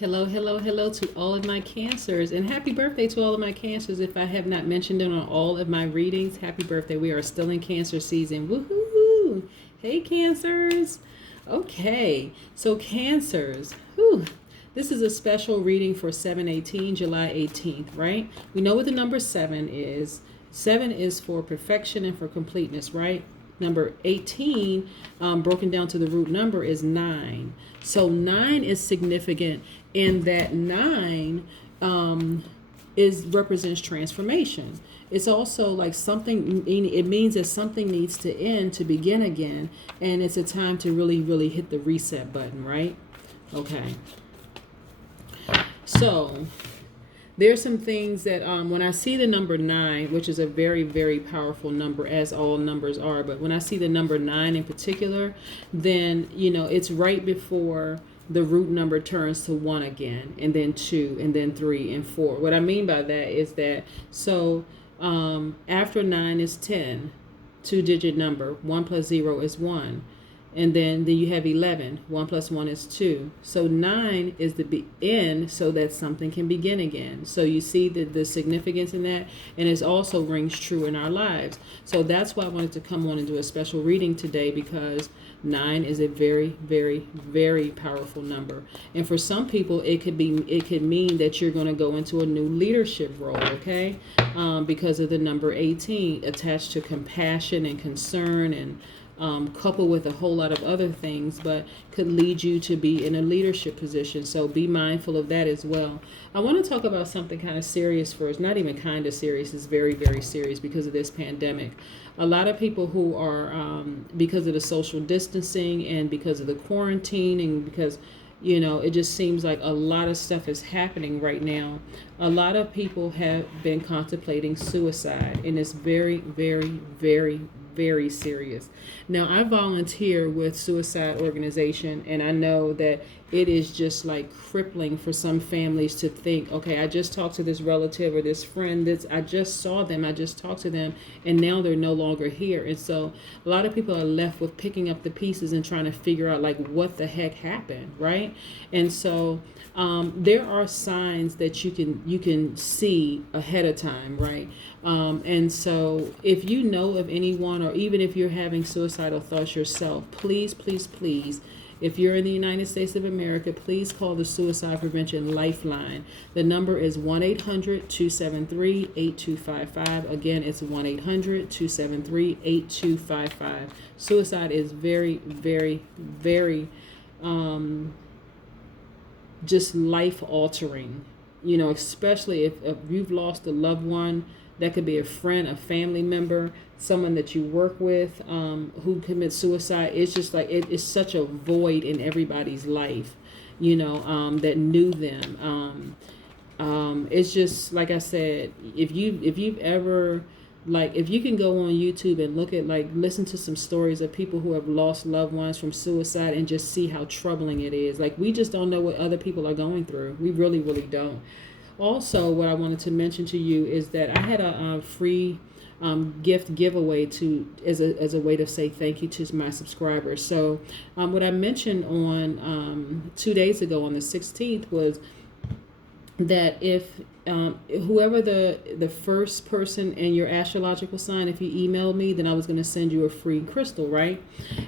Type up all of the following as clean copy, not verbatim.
Hello, hello, hello to all of my cancers, and happy birthday to all of my cancers. If I have not mentioned it on all of my readings, happy birthday. We are still in cancer season. Woohoo! Hey, cancers. Okay, so cancers. Whew. This is a special reading for 7/18, July 18th, right? We know what the number 7 is. 7 is for perfection and for completeness, right? Number 18, broken down to the root number, is 9. So 9 is significant in that 9 represents transformation. It's also like something, it means that something needs to end to begin again, and it's a time to really hit the reset button, right? Okay. So there's some things that when I see the number 9, which is a very powerful number, as all numbers are, but when I see the number 9 in particular, then it's right before the root number turns to 1 again, and then 2, and then 3 and 4. What I mean by that is that after 9 is 10, 2-digit number. 1 plus 0 is 1. And then you have 11. 1 plus 1 is 2. So 9 is the end so that something can begin again. So you see the significance in that. And it also rings true in our lives. So that's why I wanted to come on and do a special reading today, because 9 is a very powerful number. And for some people, it could mean that you're going to go into a new leadership role, okay? Because of the number 18 attached to compassion and concern, and coupled with a whole lot of other things, but could lead you to be in a leadership position. So be mindful of that as well. I want to talk about something kind of serious first. Not even kind of serious. It's very serious because of this pandemic. A lot of people who are, because of the social distancing and because of the quarantine, and because it just seems like a lot of stuff is happening right now. A lot of people have been contemplating suicide, and it's very serious. Now, I volunteer with suicide organization, and I know that it is just like crippling for some families to think, okay, I just talked to this relative or this friend, I just saw them, I just talked to them, and now they're no longer here. And so a lot of people are left with picking up the pieces and trying to figure out like what the heck happened, right? And so there are signs that you can see ahead of time, right? And so if you know of anyone, or even if you're having suicidal thoughts yourself, please, if you're in the United States of America, please call the Suicide Prevention Lifeline. The number is 1-800-273-8255. Again, it's 1-800-273-8255. Suicide is very just life altering, especially if you've lost a loved one. That could be a friend, a family member, someone that you work with who commits suicide. It's just like it's such a void in everybody's life, that knew them. It's just like I said, if you've ever, like, if you can go on YouTube and listen to some stories of people who have lost loved ones from suicide, and just see how troubling it is. Like, we just don't know what other people are going through. We really don't. Also, what I wanted to mention to you is that I had a free gift giveaway as a way to say thank you to my subscribers. So what I mentioned on 2 days ago on the 16th was that if whoever the first person in your astrological sign, if you emailed me, then I was going to send you a free crystal, right?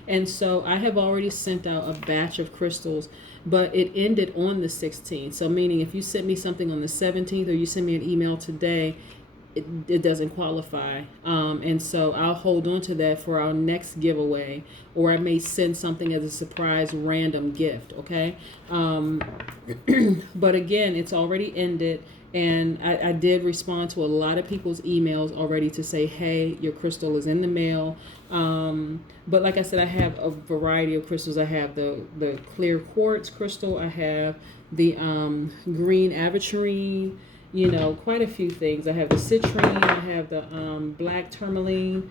And so I have already sent out a batch of crystals, but it ended on the 16th. So meaning if you sent me something on the 17th, or you send me an email today, it doesn't qualify. And so I'll hold on to that for our next giveaway, or I may send something as a surprise random gift, okay? But again, it's already ended. And I did respond to a lot of people's emails already to say, hey, your crystal is in the mail. But like I said, I have a variety of crystals. I have the clear quartz crystal. I have the green aventurine, quite a few things. I have the citrine. I have the black tourmaline,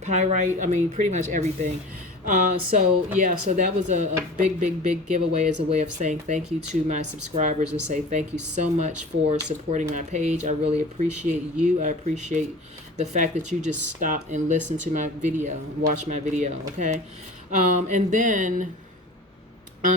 pyrite. I mean, pretty much everything. So that was a big giveaway as a way of saying thank you to my subscribers, to say thank you so much for supporting my page. I really appreciate you. I appreciate the fact that you just stopped and listened to my video, watch my video. Okay. And then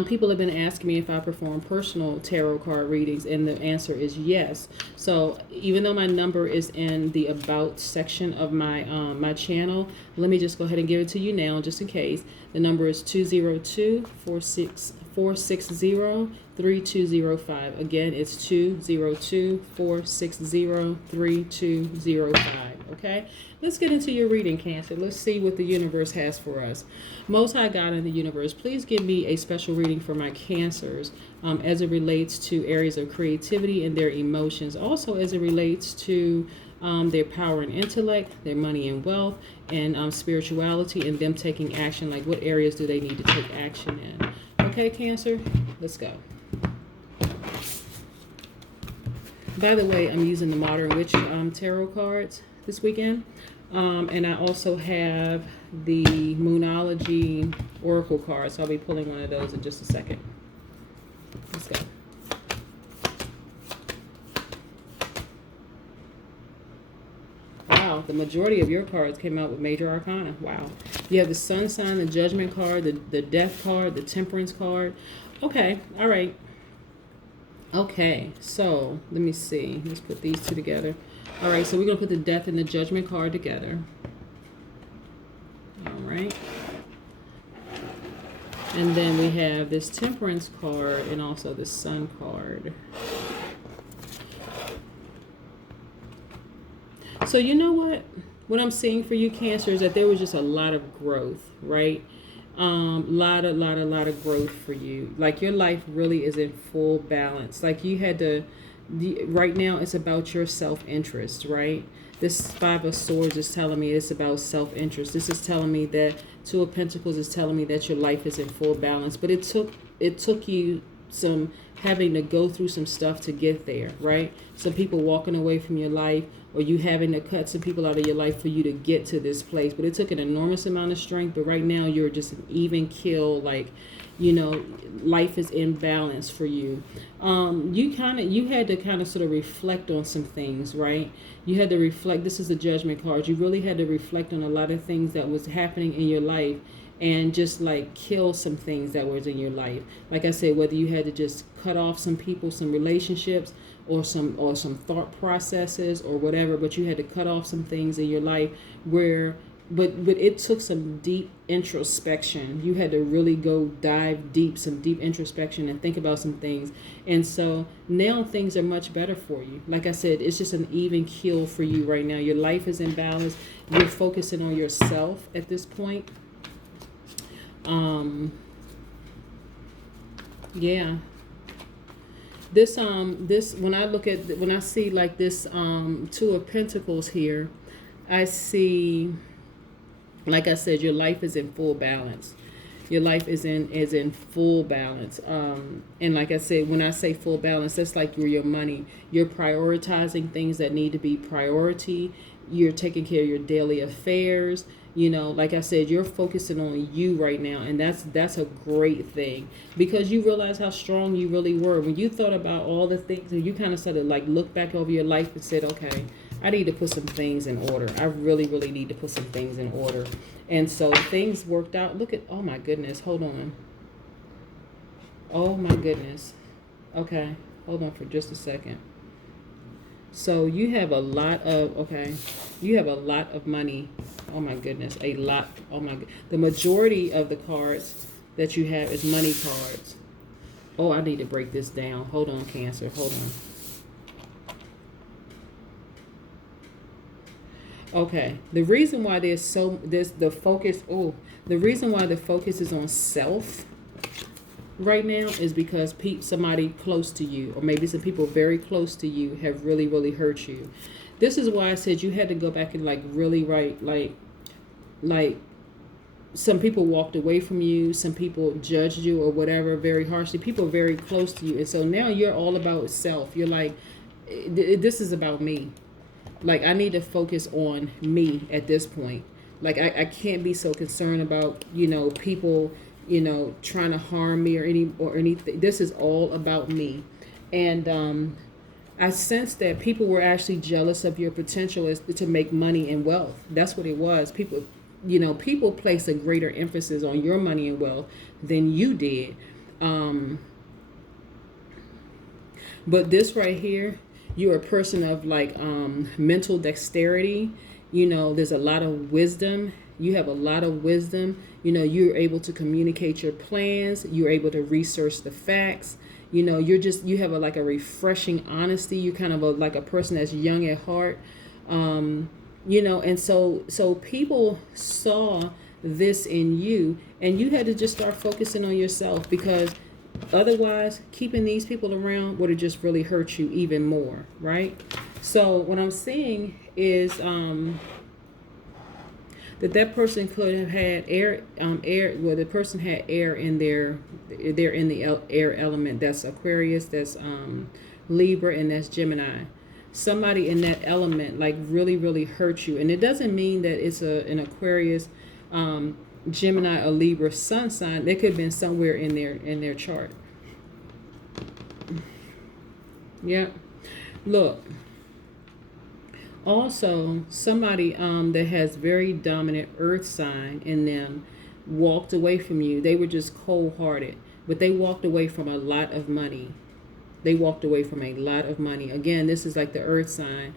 People have been asking me if I perform personal tarot card readings, and the answer is yes. So even though my number is in the about section of my channel, let me just go ahead and give it to you now, just in case. The number is 202-460-3205. Again, it's 202-460-3205. Okay, let's get into your reading, Cancer. Let's see what the universe has for us. Most High God in the universe, please give me a special reading for my Cancers as it relates to areas of creativity and their emotions. Also as it relates to their power and intellect, their money and wealth, and spirituality, and them taking action. Like, what areas do they need to take action in? Okay, Cancer, let's go. By the way, I'm using the Modern Witch tarot cards this weekend. And I also have the Moonology Oracle cards. So I'll be pulling one of those in just a second. Let's go. Wow, the majority of your cards came out with Major Arcana. Wow. You have the Sun sign, the Judgment card, the Death card, the Temperance card. Okay, all right. Okay, so let me see. Let's put these two together. All right, so we're going to put the Death and the Judgment card together. All right. And then we have this Temperance card and also the Sun card. So you know what? What I'm seeing for you, Cancer, is that there was just a lot of growth, right? Lot of growth for you. Like, your life really is in full balance. Like, you had to, right now it's about your self-interest, right? This Five of Swords is telling me it's about self-interest. This is telling me that Two of Pentacles is telling me that your life is in full balance. But it took you some having to go through some stuff to get there, right? Some people walking away from your life, or you having to cut some people out of your life for you to get to this place. But it took an enormous amount of strength. But right now you're just an even kill. Like, you know, life is in balance for you. You had to kind of sort of reflect on some things, right? You had to reflect. This is a Judgment card. You really had to reflect on a lot of things that was happening in your life, and just like kill some things that was in your life. Like I said, whether you had to just cut off some people, some relationships, or some thought processes or whatever, but you had to cut off some things in your life where but it took some deep introspection. You had to really go dive deep, some deep introspection, and think about some things. And so now things are much better for you. Like I said, it's just an even keel for you right now. Your life is in balance. You're focusing on yourself at this point. Yeah. This when I see like this Two of Pentacles here, I see, like I said, your life is in full balance. Your life is in full balance. And like I said, when I say full balance, that's like your money. You're prioritizing things that need to be priority. You're taking care of your daily affairs. You know, like I said, you're focusing on you right now, and that's a great thing, because you realize how strong you really were when you thought about all the things, and you kind of started like look back over your life and said, okay, I need to put some things in order. I really need to put some things in order. And so things worked out. Look at, oh my goodness, hold on. Oh my goodness. Okay, hold on for just a second. So you have a lot of, you have a lot of money. Oh my goodness, a lot. Oh my, the majority of the cards that you have is money cards. Oh, I need to break this down. Hold on, Cancer, hold on. Okay, the reason why the reason why the focus is on self right now is because somebody close to you, or maybe some people very close to you, have really hurt you. This is why I said you had to go back and like really write, like some people walked away from you, some people judged you or whatever very harshly, people very close to you. And so now you're all about self. You're like, this is about me. Like, I need to focus on me at this point. Like, I can't be so concerned about, you know, people, you know, trying to harm me or anything. This is all about me. And I sensed that people were actually jealous of your potential to make money and wealth. That's what it was. People place a greater emphasis on your money and wealth than you did. Um, but this right here, you're a person of like mental dexterity. You know, there's a lot of wisdom. You have a lot of wisdom. You know, you're able to communicate your plans. You're able to research the facts. You know, you have like a refreshing honesty. You're kind of like a person that's young at heart. You know, and so people saw this in you, and you had to just start focusing on yourself, because otherwise keeping these people around would have just really hurt you even more, right? So what I'm seeing is that person could have had air. Well, the person had air in they're in the air element. That's Aquarius, that's Libra, and that's Gemini. Somebody in that element like really, really hurt you. And it doesn't mean that it's an Aquarius, Gemini, or Libra sun sign. They could have been somewhere in their chart. Yeah. Look. Also, somebody that has very dominant earth sign in them walked away from you. They were just cold-hearted, but they walked away from a lot of money. They walked away from a lot of money. Again, this is like the earth sign.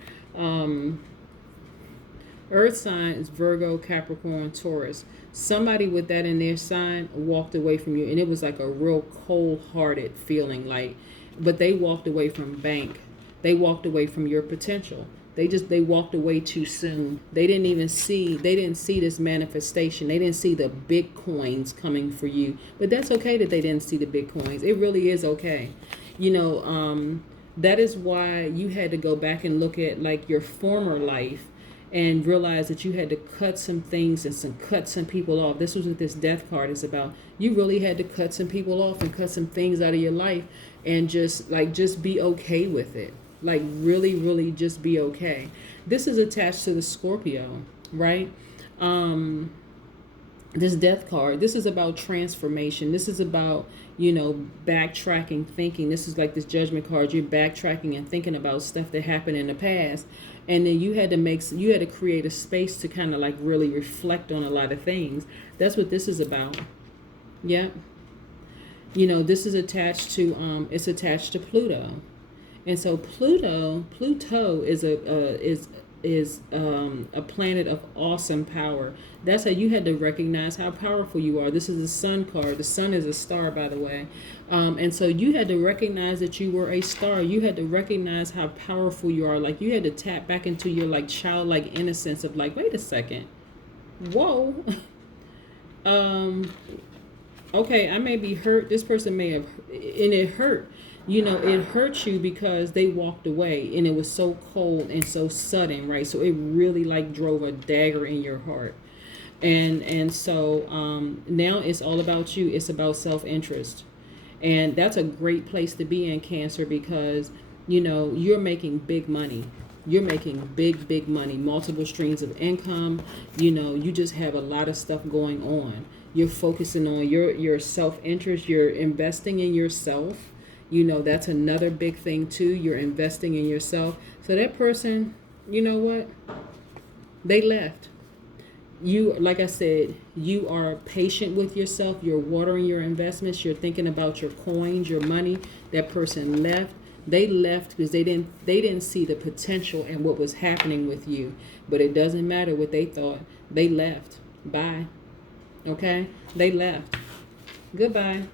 Earth sign is Virgo, Capricorn, Taurus. Somebody with that in their sign walked away from you, and it was like a real cold-hearted feeling. Like, but they walked away from bank. They walked away from your potential. They walked away too soon. They didn't see this manifestation. They didn't see the big coins coming for you. But that's okay that they didn't see the big coins. It really is okay. You know, that is why you had to go back and look at like your former life and realize that you had to cut some things and cut some people off. This was what this death card is about. You really had to cut some people off and cut some things out of your life, and just be okay with it. Like really, really just be okay. This is attached to the Scorpio, right? This death card, this is about transformation. This is about, you know, backtracking, thinking. This is like this judgment card. You're backtracking and thinking about stuff that happened in the past. And then you had to create a space to kind of like really reflect on a lot of things. That's what this is about. Yeah. You know, this is attached to, it's attached to Pluto. And so Pluto is a planet of awesome power. That's how you had to recognize how powerful you are. This is the sun card. The sun is a star, by the way. And so you had to recognize that you were a star. You had to recognize how powerful you are. Like you had to tap back into your like childlike innocence of like, wait a second. Whoa. Okay, I may be hurt. This person may have, and it hurt. You know, it hurt you because they walked away and it was so cold and so sudden, right? So it really like drove a dagger in your heart. And so now it's all about you. It's about self-interest. And that's a great place to be in, Cancer, because, you know, you're making big money. You're making big money, multiple streams of income. You know, you just have a lot of stuff going on. You're focusing on your self-interest. You're investing in yourself. You know, that's another big thing too. You're investing in yourself. So that person, you know what? They left. You, like I said, you are patient with yourself. You're watering your investments. You're thinking about your coins, your money. That person left. They left because they didn't see the potential and what was happening with you. But it doesn't matter what they thought. They left. Bye. Okay? They left. Goodbye.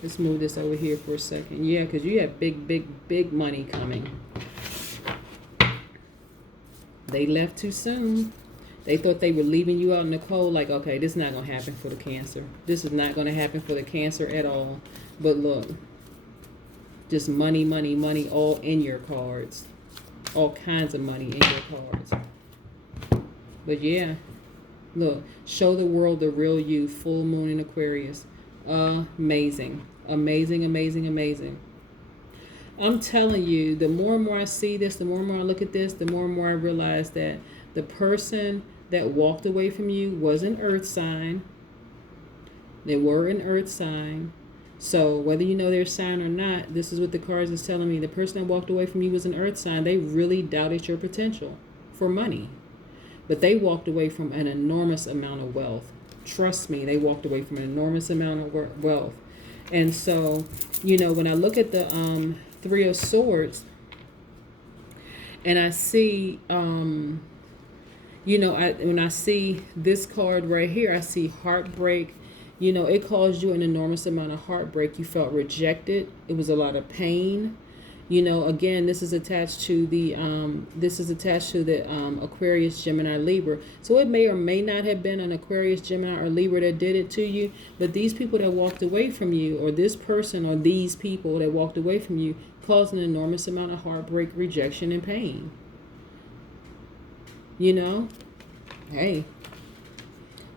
Let's move this over here for a second. Yeah, because you have big money coming. They left too soon. They thought they were leaving you out in the cold. Like, okay, this is not going to happen for the Cancer. This is not going to happen for the Cancer at all. But look, just money all in your cards. All kinds of money in your cards. But yeah, look, show the world the real you. Full moon in Aquarius. Amazing. I'm telling you, the more and more I see this, the more and more I look at this, the more and more I realize that the person that walked away from you was an earth sign. They were an earth sign. So whether you know their sign or not, this is what the cards is telling me. The person that walked away from you was an earth sign. They really doubted your potential for money. But they walked away from an enormous amount of wealth. Trust me, they walked away from an enormous amount of wealth. And so, when I look at the Three of Swords, and I see, when I see this card right here, I see heartbreak. It caused you an enormous amount of heartbreak. You felt rejected. It was a lot of pain. Again, this is attached to the Aquarius, Gemini, Libra. So it may or may not have been an Aquarius, Gemini, or Libra that did it to you. But these people that walked away from you, or this person, or these people that walked away from you, caused an enormous amount of heartbreak, rejection, and pain. Hey.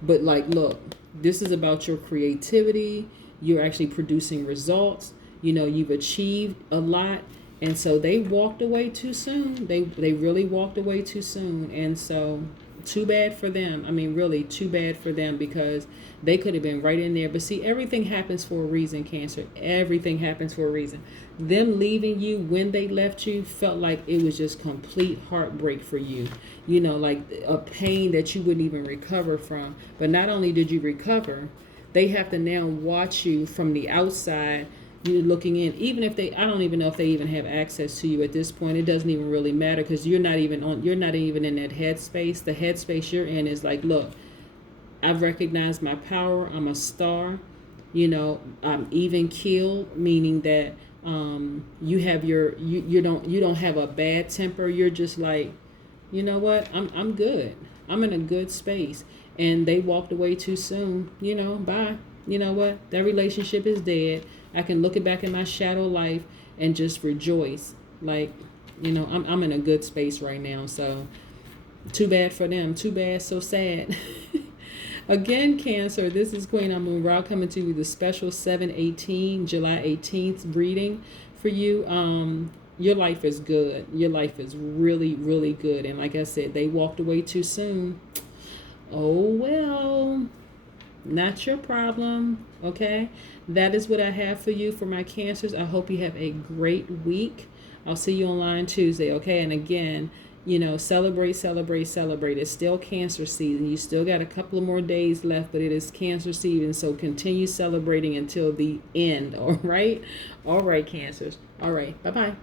But look, this is about your creativity. You're actually producing results. You've achieved a lot. And so they walked away too soon. They really walked away too soon. And so too bad for them. I mean, really too bad for them, because they could have been right in there. But see, everything happens for a reason, Cancer. Everything happens for a reason. Them leaving you when they left you felt like it was just complete heartbreak for you. Like a pain that you wouldn't even recover from. But not only did you recover, they have to now watch you from the outside. You're looking in, even if I don't even know if they even have access to you at this point. It doesn't even really matter, because you're not even in that headspace. The headspace you're in is like, look, I've recognized my power. I'm a star. I'm even keeled, meaning that you have you don't have a bad temper. You're just like, you know what? I'm good. I'm in a good space. And they walked away too soon. Bye. You know what? That relationship is dead. I can look it back in my shadow life and just rejoice. Like, I'm in a good space right now. So too bad for them. Too bad, so sad. Again, Cancer, this is Queen Amun Ra coming to you with a special 7/18, July 18th reading for you. Your life is good. Your life is really, really good. And like I said, they walked away too soon. Oh, well. Not your problem, okay? That is what I have for you for my Cancers. I hope you have a great week. I'll see you online Tuesday, okay? And again, celebrate, celebrate, celebrate. It's still Cancer season. You still got a couple of more days left, but it is Cancer season, so continue celebrating until the end, all right? All right, Cancers. All right, bye-bye.